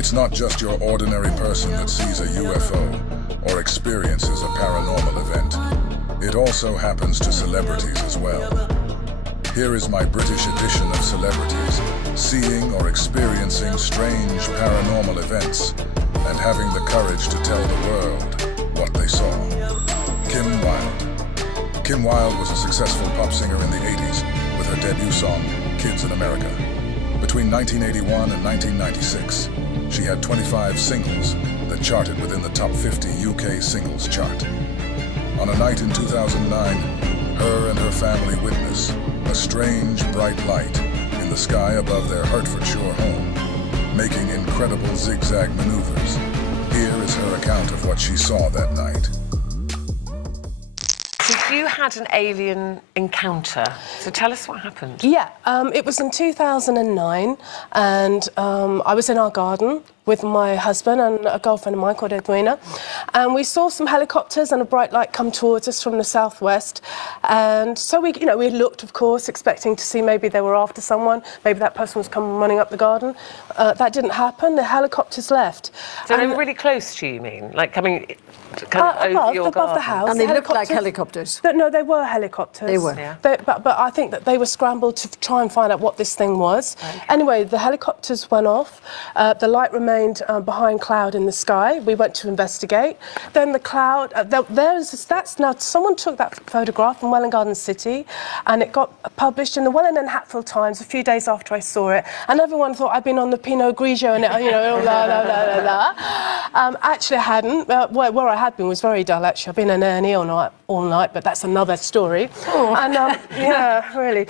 It's not just your ordinary person that sees a UFO or experiences a paranormal event. It also happens to celebrities as well. Here is my British edition of celebrities, seeing or experiencing strange paranormal events and having the courage to tell the world what they saw. Kim Wilde. Kim Wilde was a successful pop singer in the 80s with her debut song, Kids in America. Between 1981 and 1996, she had 25 singles that charted within the top 50 UK singles chart. On a night in 2009, her and her family witnessed a strange bright light in the sky above their Hertfordshire home, making incredible zigzag maneuvers. Here is her account of what she saw that night. So you had an alien encounter. So tell us what happened. Yeah, it was in 2009, and I was in our garden with my husband and a girlfriend of mine called Edwina, and we saw some helicopters and a bright light come towards us from the southwest. And so we looked, of course, expecting to see maybe they were after someone, maybe that person was coming running up the garden. That didn't happen. The helicopters left. So they were really close to you, mean? Like coming kind of over your above the garden? house. And they looked like helicopters? No, they were helicopters. They were. Yeah. But I think that they were scrambled to try and find out what this thing was. Okay. Anyway, the helicopters went off. The light remained behind cloud in the sky. We went to investigate. Then the cloud, now someone took that photograph from Welwyn Garden City, and it got published in the Welwyn and Hatfield Times a few days after I saw it, and everyone thought I'd been on the Pinot Grigio and actually I hadn't. Where I had been was very dull, actually. I've been in A&E all night, but that's another story. And yeah, really,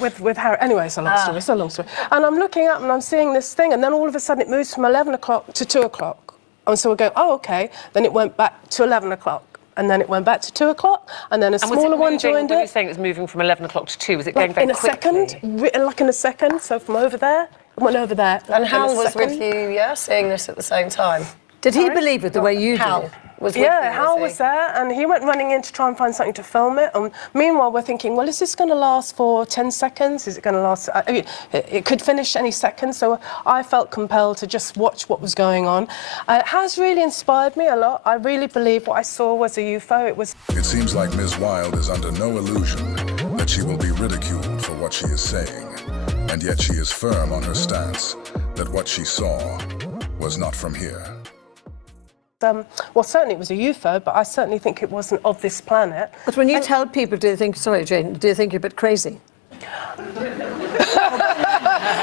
with Harry. Anyway, it's a long story. It's a long story. And I'm looking up and I'm seeing this thing, and then all of a sudden it moves from 11 o'clock to 2 o'clock. And so we're going, oh, okay. Then it went back to 11 o'clock. And then it went back to 2 o'clock, and then a smaller one joined it. When you're saying it was moving from 11 o'clock to 2, was it going very quickly? Like in a second, so from over there, it went over there. And Hal was with you, yeah, seeing this at the same time? Did he believe it the way you Hal did? was with you, Hal was there, and he went running in to try and find something to film it. And meanwhile, we're thinking, well, is this going to last for 10 seconds? Is it going to last? I mean, it could finish any second, so I felt compelled to just watch what was going on. It has really inspired me a lot. I really believe what I saw was a UFO. It seems like Ms. Wilde is under no illusion that she will be ridiculed for what she is saying, and yet she is firm on her stance that what she saw was not from here. Well, certainly it was a UFO, but I certainly think it wasn't of this planet. But when you tell people, do they think, sorry, Jane, do you think you're a bit crazy?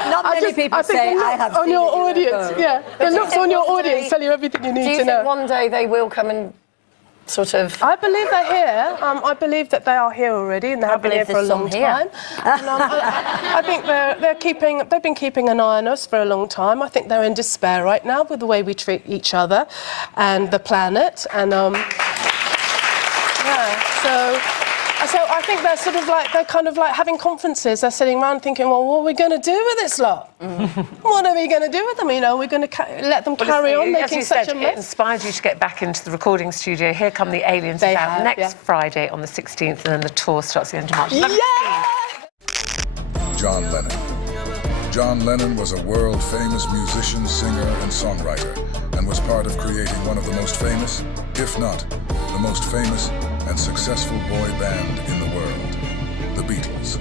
Not many people say, I have on seen your a UFO. audience, yeah. The looks on your audience tell you everything you need Do you to know. think one day they will come and sort of... I believe they're here. I believe that they are here already, and they have been here for a long time. And, I think they've been keeping an eye on us for a long time. I think they're in despair right now with the way we treat each other and the planet. And so I think they're they're kind of like having conferences. They're sitting around thinking, well, what are we going to do with this lot? What are we going to do with them? You know, we're going to let them carry on making such a mess. It inspired you to get back into the recording studio. Here come the aliens next Friday on the 16th, and then the tour starts at the end of March. Yeah! John Lennon. John Lennon was a world-famous musician, singer, and songwriter, and was part of creating one of the most famous, if not the most famous and successful boy band in the world, the Beatles.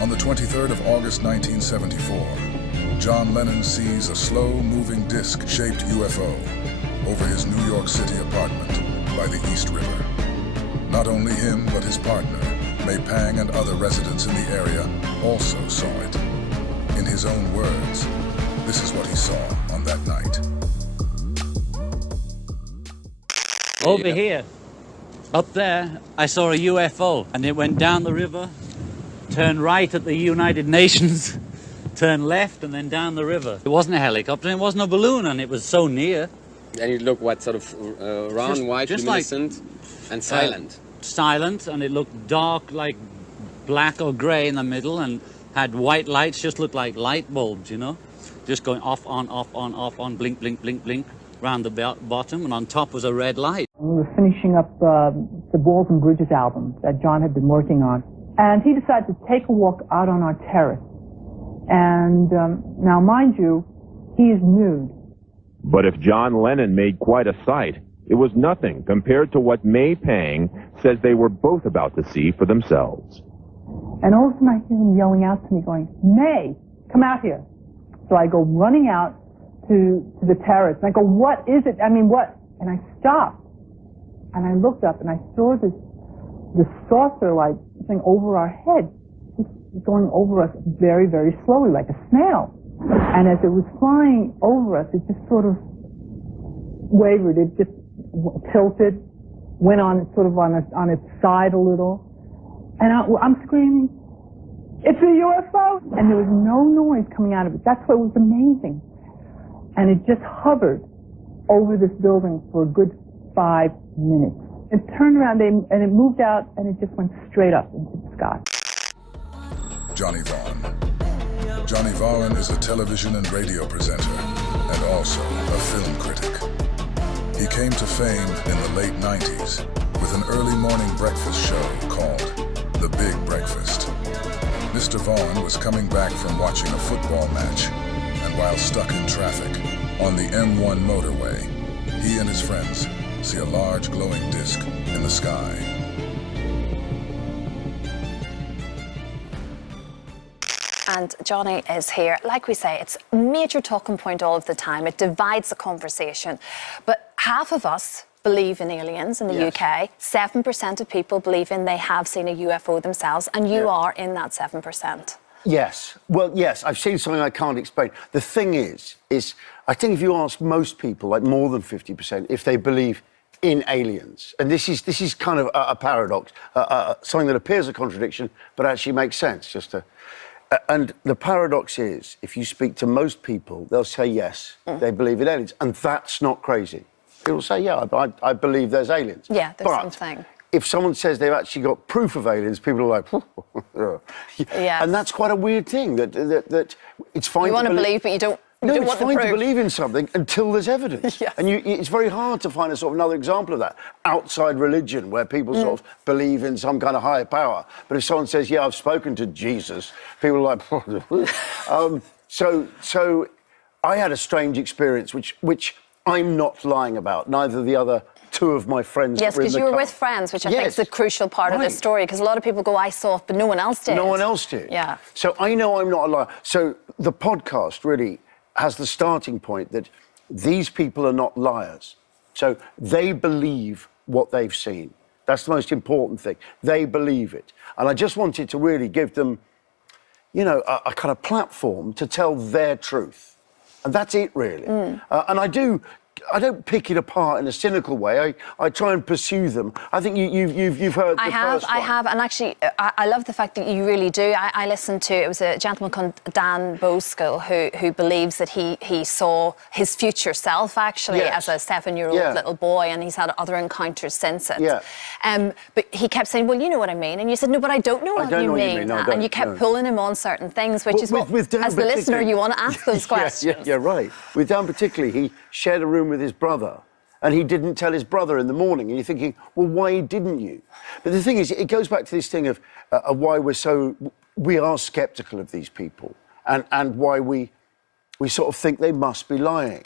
On the 23rd of August 1974, John Lennon sees a slow-moving disc-shaped UFO over his New York City apartment by the East River. Not only him, but his partner, May Pang, and other residents in the area also saw it. In his own words, this is what he saw on that night. Over here, up there, I saw a UFO, and it went down the river, turned right at the United Nations, turned left, and then down the river. It wasn't a helicopter, it wasn't a balloon, and it was so near. And it looked what, sort of round, white, luminescent, and silent? Silent, and it looked dark, like black or grey in the middle, and had white lights, just looked like light bulbs, you know? Just going off, on, off, on, off, on, blink, blink, blink, blink, round the bottom, and on top was a red light. We were finishing up the Walls and Bridges album that John had been working on, and he decided to take a walk out on our terrace. And now, mind you, He is nude. But if John Lennon made quite a sight, it was nothing compared to what May Pang says they were both about to see for themselves. And all of a sudden I hear him yelling out to me going, May, come out here. So I go running out to the terrace, and I go, what is it? I mean, what? And I stopped, and I looked up, and I saw this saucer-like thing over our head, just going over us very, very slowly, like a snail. And as it was flying over us, it just sort of wavered. It just tilted, went on sort of on its side a little, and I'm screaming, it's a UFO! And there was no noise coming out of it. That's what was amazing. And it just hovered over this building for a good 5 minutes. It turned around and it moved out, and it just went straight up into the sky. Johnny Vaughan. Johnny Vaughan is a television and radio presenter and also a film critic. He came to fame in the late 90s with an early morning breakfast show called The Big Breakfast. Mr. Vaughan was coming back from watching a football match, and while stuck in traffic on the M1 motorway, he and his friends see a large glowing disc in the sky. And Johnny is here. Like we say, it's a major talking point all of the time. It divides the conversation. But half of us believe in aliens in the UK. 7% of people believe they have seen a UFO themselves, and you are in that 7%. Yes. Well, yes, I've seen something I can't explain. The thing is I think if you ask most people, like more than 50%, if they believe in aliens, and this is kind of a paradox, something that appears a contradiction, but actually makes sense, and the paradox is, if you speak to most people, they'll say yes, they believe in aliens, and that's not crazy. People say, yeah, I believe there's aliens. Yeah, there's something. If someone says they've actually got proof of aliens, people are like, yeah. And that's quite a weird thing, that it's fine you want to believe, but you don't No, you it's want fine the to believe in something until there's evidence. Yes. And it's very hard to find a sort of another example of that outside religion, where people sort of believe in some kind of higher power. But if someone says, yeah, I've spoken to Jesus, people are like, so I had a strange experience, which I'm not lying about, neither the other two of my friends. Yes, because you were with friends, which I think is the crucial part of this story, because a lot of people go, I saw it, but no one else did. No one else did. Yeah. So I know I'm not a liar. So the podcast really has the starting point that these people are not liars. So they believe what they've seen. That's the most important thing. They believe it. And I just wanted to really give them, you know, a kind of platform to tell their truth. And that's it, really. And I don't pick it apart in a cynical way. I try and pursue them. I think you've heard the first one. I have, and actually, I love the fact that you really do. I listened to, it was a gentleman called Dan Boskill who believes that he saw his future self, actually, as a 7-year-old little boy, and he's had other encounters since it. But he kept saying, well, you know what I mean. And you said, no, but I don't know what you mean. No, and you kept pulling him on certain things, which is what, as the listener, you want to ask those questions. Yeah, right. With Dan particularly, he shared a room with his brother, and he didn't tell his brother in the morning, and you're thinking, well, why didn't you? But the thing is, it goes back to this thing of why we are sceptical of these people, and why we sort of think they must be lying.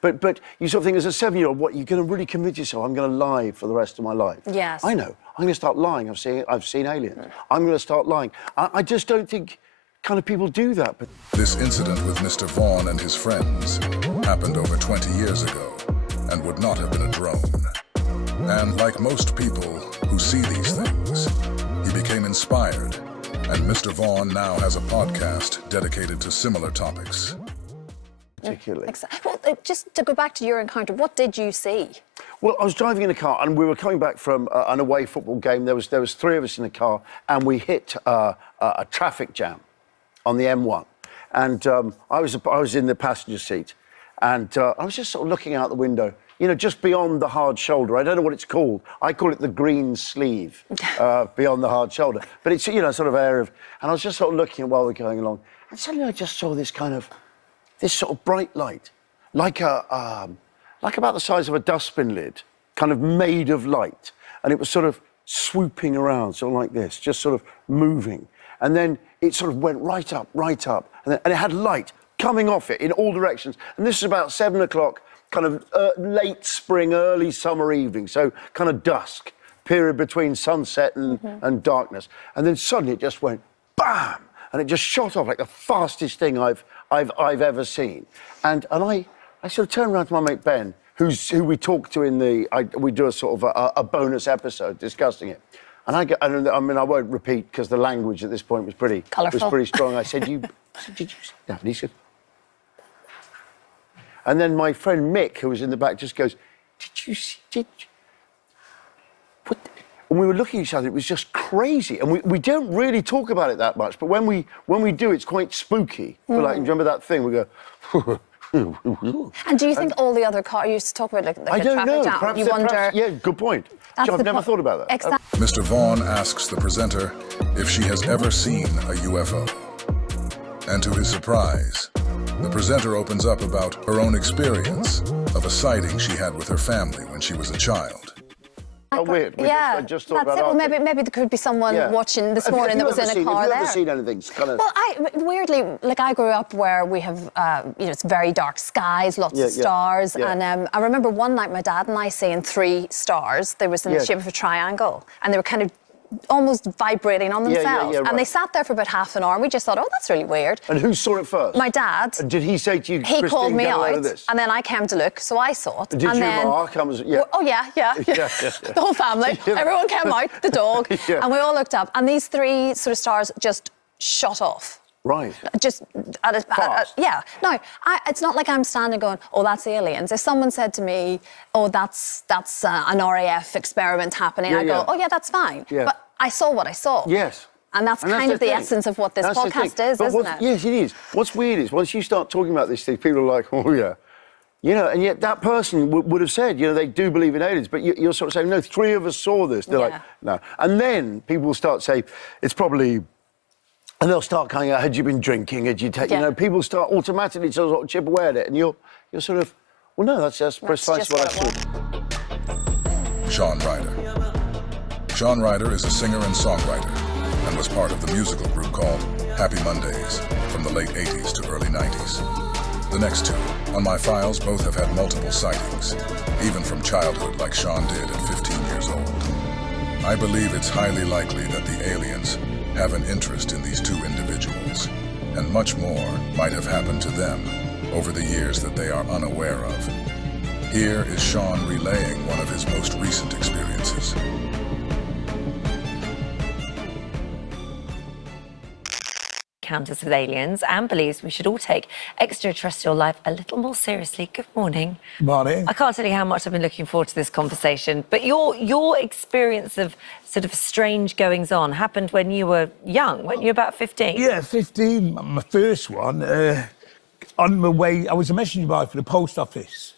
But you sort of think, as a 7-year-old, what, you're going to really commit yourself? I'm going to lie for the rest of my life. Yes. I know. I'm going to start lying. I've seen aliens. I'm going to start lying. I just don't think kind of people do that. But this incident with Mr. Vaughan and his friends happened over 20 years ago and would not have been a drone. And like most people who see these things, he became inspired, and Mr. Vaughan now has a podcast dedicated to similar topics. Particularly. Well, just to go back to your encounter, what did you see? Well, I was driving in a car, and we were coming back from an away football game. There was 3 of us in the car, and we hit a traffic jam on the M1. And I was in the passenger seat, and I was just sort of looking out the window, you know, just beyond the hard shoulder. I don't know what it's called. I call it the green sleeve, beyond the hard shoulder. But it's, you know, sort of area of... And I was just sort of looking at while we're going along, and suddenly I just saw this sort of bright light, like about the size of a dustbin lid, kind of made of light. And it was sort of swooping around, sort of like this, just sort of moving. And then it sort of went right up, and it had light coming off it in all directions. And this is about 7 o'clock, kind of late spring, early summer evening, so kind of dusk, period between sunset and darkness. And then suddenly it just went bam, and it just shot off like the fastest thing I've ever seen. And I sort of turned around to my mate Ben, who we talked to in we do a sort of a bonus episode discussing it. And I mean, I won't repeat because the language at this point was pretty strong. I said, did you see that? And he said, and then my friend Mick, who was in the back, just goes, what? And we were looking at each other, it was just crazy. And we don't really talk about it that much, but when we do, it's quite spooky. We're like, remember that thing? We go, And do you think all the other cars, you used to talk about like I a don't traffic know. jam, Perhaps, you wonder... yeah, good point. I've never thought about that. Exactly. Mr. Vaughn asks the presenter if she has ever seen a UFO. And to his surprise, the presenter opens up about her own experience of a sighting she had with her family when she was a child. Oh, weird. I just thought that's about it. Well, maybe there could be someone watching this morning that was in a car there. there. Have you ever seen anything? Kind of... Well, weirdly, like I grew up where we have, you know, it's very dark skies, lots of stars. And I remember one night my dad and I seeing 3 stars. They was in the shape of a triangle, and they were kind of almost vibrating on themselves. Right. And they sat there for about half an hour, and we just thought, oh, that's really weird. And who saw it first? My dad. And did he say to you, He called me out, of this? and then I came to look, so I saw it. Did and you then, remark? Oh, yeah. The whole family. Everyone came out, the dog, and we all looked up, and these 3 sort of stars just shot off. Right. Just yeah. No, it's not like I'm standing going, oh, that's aliens. If someone said to me, oh, that's an RAF experiment happening, I go, oh, yeah, that's fine. Yeah. But I saw what I saw. Yes. And that's kind of the essence of what this podcast is, isn't it? Yes, it is. What's weird is once you start talking about these things, people are like, oh, yeah. You know, and yet that person would have said, you know, they do believe in aliens, but you're sort of saying, no, 3 of us saw this. They're like, no. And then people will start saying, it's probably... And they'll start coming out, had you been drinking? Had you taken... You know, people start automatically sort of chip away at it, and you're sort of, well, no, that's precisely what I thought. Shaun Ryder. Shaun Ryder is a singer and songwriter and was part of the musical group called Happy Mondays from the late 80s to early 90s. The next 2, on my files, both have had multiple sightings, even from childhood like Shaun did at 15 years old. I believe it's highly likely that the aliens have an interest in these 2 individuals, and much more might have happened to them over the years that they are unaware of. Here is Shaun relaying one of his most recent experiences. Encounters with aliens and believes we should all take extraterrestrial life a little more seriously. Good morning. Morning. I can't tell you how much I've been looking forward to this conversation, but your experience of sort of strange goings-on happened when you were young, weren't you, about 15? Yeah, 15, my first one. On my way, I was a messenger boy for the post office.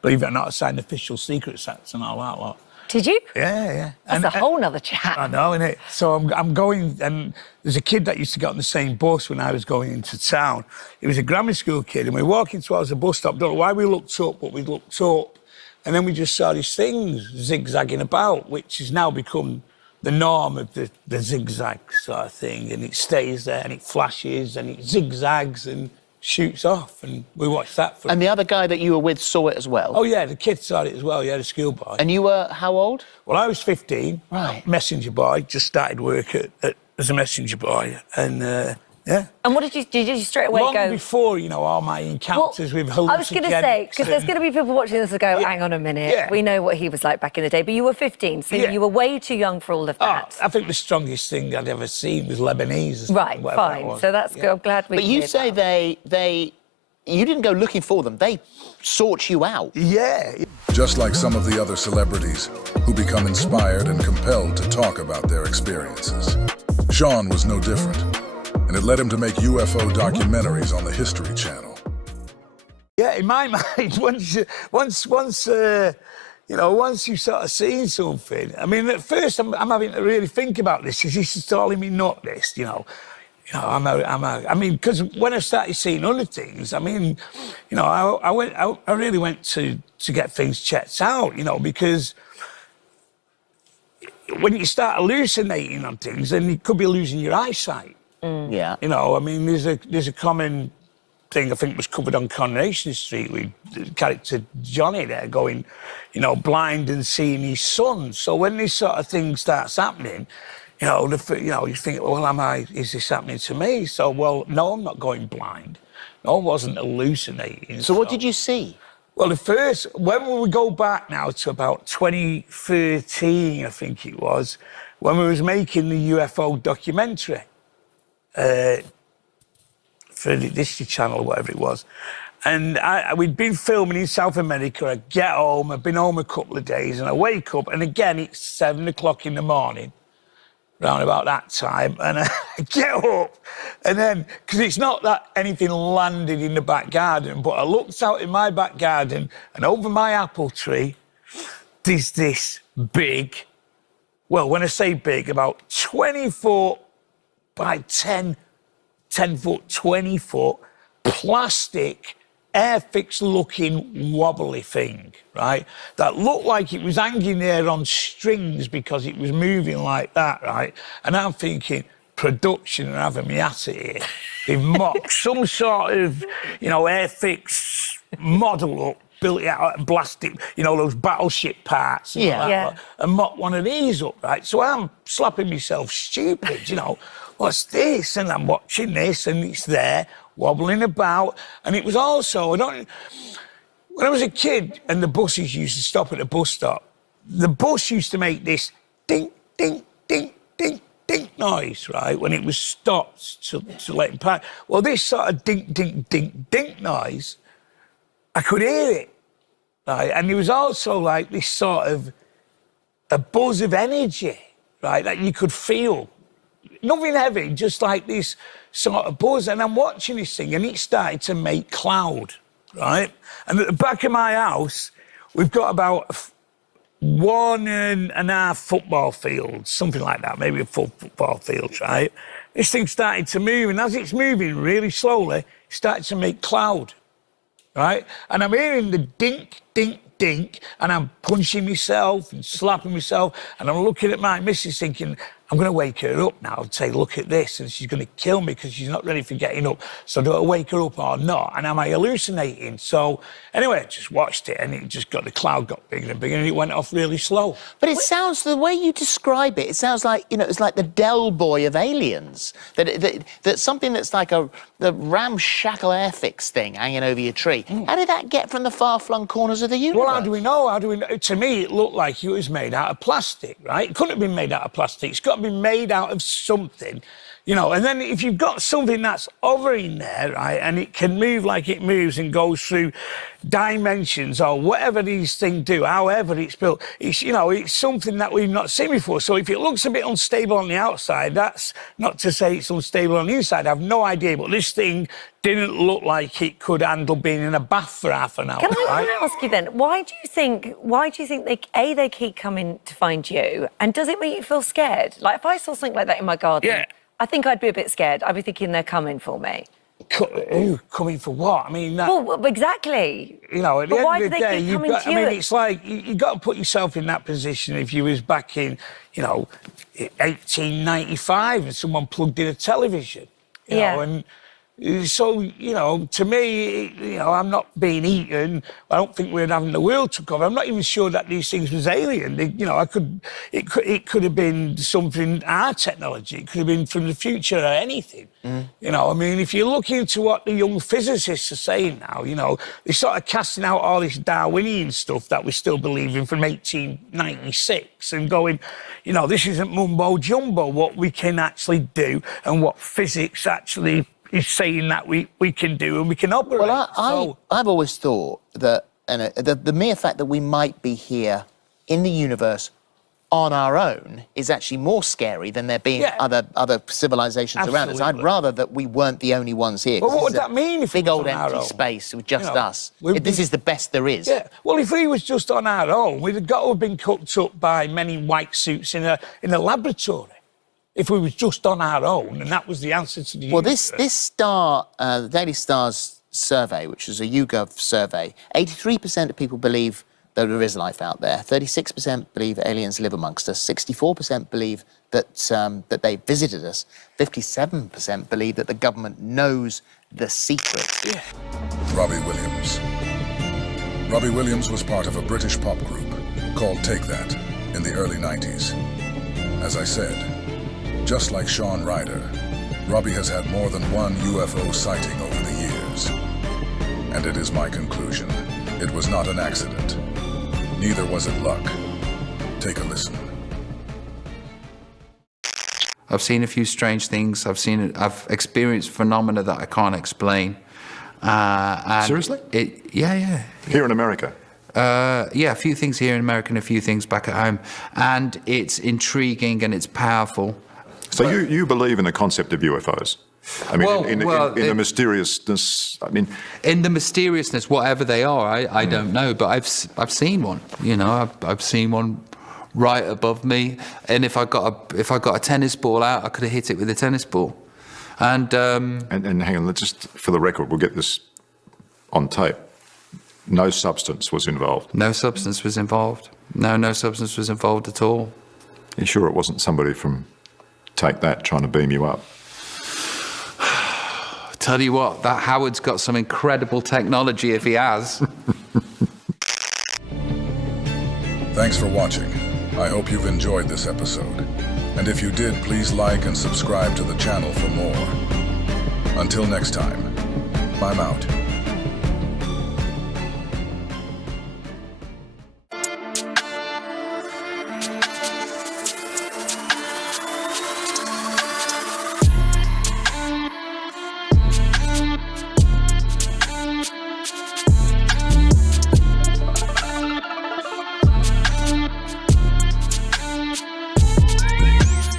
Believe it or not, I signed official secret acts and all that lot. Did you? Yeah. That's a whole nother chat. I know, innit? So I'm going, and there's a kid that used to get on the same bus when I was going into town. He was a grammar school kid, and we were walking towards the bus stop. Don't know why we looked up, but we looked up, and then we just saw these things zigzagging about, which has now become the norm of the zigzag sort of thing, and it stays there, and it flashes, and it zigzags, and shoots off, and we watched that. And the other guy that you were with saw it as well? Oh, yeah, the kid saw it as well, yeah, the schoolboy. And you were how old? Well, I was 15. Right. Messenger boy, just started work as a messenger boy, and, yeah. And what did you straight away Long go... before, you know, all my encounters with hallucinogenics. I was going to say, because there's going to be people watching this and go, hang on a minute, we know what he was like back in the day, but you were 15, so you were way too young for all of that. I think the strongest thing I'd ever seen was Lebanese. Right, fine, so that's good, I'm glad we But you say they... You didn't go looking for them, they sought you out. Yeah. Just like some of the other celebrities who become inspired and compelled to talk about their experiences. Shaun was no different, and it led him to make UFO documentaries on the History Channel. Yeah, in my mind, once you know, once you've sort of seen something, I mean, at first I'm having to really think about this, because this is telling me not this, you know. You know, I mean, because when I started seeing other things, I mean, you know, I really went to get things checked out, you know, because when you start hallucinating on things, then you could be losing your eyesight. Yeah. You know, I mean, there's a common thing, I think, was covered on Coronation Street with the character Johnny there going, you know, blind and seeing his son. So when this sort of thing starts happening, you know, you think, well, is this happening to me? So, well, no, I'm not going blind. No, I wasn't hallucinating. So what did you see? Well, when we go back now to about 2013, I think it was, when we was making the UFO documentary for the Disney Channel or whatever it was, and we'd been filming in South America. I get home, I've been home a couple of days, and I wake up, and again, it's 7 o'clock in the morning, round about that time, and I get up, and then, because it's not that anything landed in the back garden, but I looked out in my back garden, and over my apple tree, there's this big, well, when I say big, about 20 foot by 10 foot, 20 foot, plastic, airfix-looking wobbly thing, right? That looked like it was hanging there on strings because it was moving like that, right? And I'm thinking, production are having me at it here. They've mocked some sort of, you know, airfix model up, built it out of plastic, you know, those battleship parts and all that, and mocked one of these up, right? So I'm slapping myself stupid, you know, what's this? And I'm watching this, and it's there, wobbling about. And it was also, when I was a kid and the buses used to stop at the bus stop, the bus used to make this ding, ding, ding, ding, ding noise, right, when it was stopped to let it pass. Well, this sort of ding, ding, ding, ding noise, I could hear it, right? And there was also like this sort of a buzz of energy, right, that you could feel. Nothing heavy, just like this sort of buzz. And I'm watching this thing, and it started to make cloud, right? And at the back of my house, we've got about 1.5 football fields, something like that, maybe a full football field, right? This thing started to move, and as it's moving really slowly, it started to make cloud, right? And I'm hearing the dink, dink, dink, and I'm punching myself and slapping myself, and I'm looking at my missus thinking, I'm going to wake her up now and say, look at this, and she's going to kill me because she's not ready for getting up. So do I wake her up or not? And am I hallucinating? So anyway, I just watched it, and the cloud got bigger and bigger, and it went off really slow. But it sounds, the way you describe it, it sounds like, you know, it's like the Del Boy of aliens. That something that's like the ramshackle airfix thing hanging over your tree. How did that get from the far-flung corners of the universe? Well, how do we know? To me, it looked like it was made out of plastic, right? It couldn't have been made out of plastic. It's got to be made out of something, you know. And then if you've got something that's hovering there, right, and it can move like it moves and goes through dimensions or whatever these things do, however it's built, it's, you know, it's something that we've not seen before. So if it looks a bit unstable on the outside, that's not to say it's unstable on the inside. I have no idea, but this thing didn't look like it could handle being in a bath for half an hour. Can I ask you then, why do you think they keep coming to find you, and does it make you feel scared? Like, if I saw something like that in my garden, I think I'd be a bit scared. I'd be thinking they're coming for me. Coming for what? I mean, well, exactly. You know, at the end of the day, you've got. I mean, it's like you've got to put yourself in that position. If you was back in, you know, 1895, and someone plugged in a television, you know, and. So, you know, to me, you know, I'm not being eaten. I don't think we're having the world took over. I'm not even sure that these things was alien. You know, it could have been something, our technology. It could have been from the future or anything. You know, I mean, if you look into what the young physicists are saying now, you know, they're sort of casting out all this Darwinian stuff that we still believe in from 1896 and going, you know, this isn't mumbo-jumbo, what we can actually do and what physics actually is saying that we can do and we can operate. Well, I've always thought that the mere fact that we might be here in the universe on our own is actually more scary than there being other civilizations around us. I'd rather that we weren't the only ones here. Well, what would that mean if big it was old on our empty own? space with just us? This is the best there is. Yeah. Well, if we was just on our own, we'd have got to have been cooked up by many white suits in a laboratory. If we was just on our own, and that was the answer to the universe. This Star, the Daily Star's survey, which was a YouGov survey, 83% of people believe that there is life out there. 36% believe aliens live amongst us. 64% believe that, that they visited us. 57% believe that the government knows the secret. Robbie Williams. Robbie Williams was part of a British pop group called Take That in the early 90s. As I said, just like Shaun Ryder, Robbie has had more than one UFO sighting over the years. And it is my conclusion, it was not an accident. Neither was it luck. Take a listen. I've seen a few strange things. I've experienced phenomena that I can't explain. And Seriously? Yeah. Here in America? Yeah, a few things here in America and a few things back at home. And it's intriguing and it's powerful. So you believe in the concept of UFOs? I mean, in the mysteriousness, I mean... In the mysteriousness, whatever they are, I don't know, but I've seen one, you know, I've seen one right above me, and if I got a tennis ball out, I could have hit it with a tennis ball. And hang on, let's just, for the record, we'll get this on tape. No substance was involved? No substance was involved. No substance was involved at all. You sure it wasn't somebody from Take That trying to beam you up? Tell you what, that Howard's got some incredible technology if he has. Thanks for watching. I hope you've enjoyed this episode. And if you did, please like and subscribe to the channel for more. Until next time, I'm out.